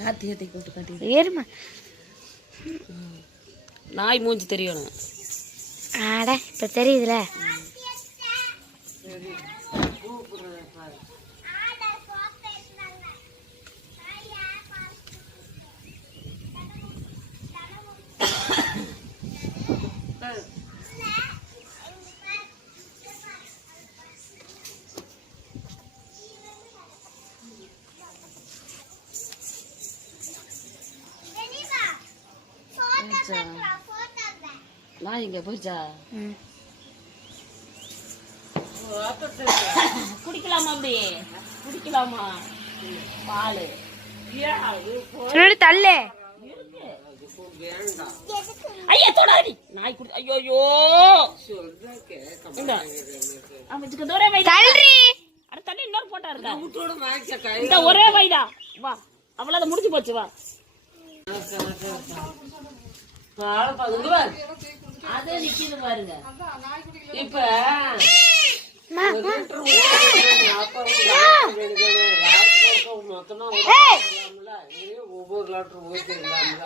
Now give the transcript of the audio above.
கார்த்திகத்தை கூப்பிட்டு காட்டி ஏறுமா. நாய் மூஞ்சி தெரியணும். ஆட இப்போ தெரியுதுல. நாய் இங்க போயிச்சா ம். குடிக்கலாமா அப்படி? குடிக்கலாமா? பால். சொல்லி தள்ளு? ஐயா தொடாதி நாய் குடி ஐயோ ஐயோ. இந்த அவனுக்கு ஒரே வயதா? தள்ளுறி அட தள்ளி இன்னொரு போட்டோ இருக்கா? இந்த ஒரே வயதா? வா அவ்வளவு முடிஞ்சு போச்சு வா. அது நிக்கிது பாருங்க. இப்ப ஒவ்வொரு லாட்டர் ஊற்றி இல்லாமல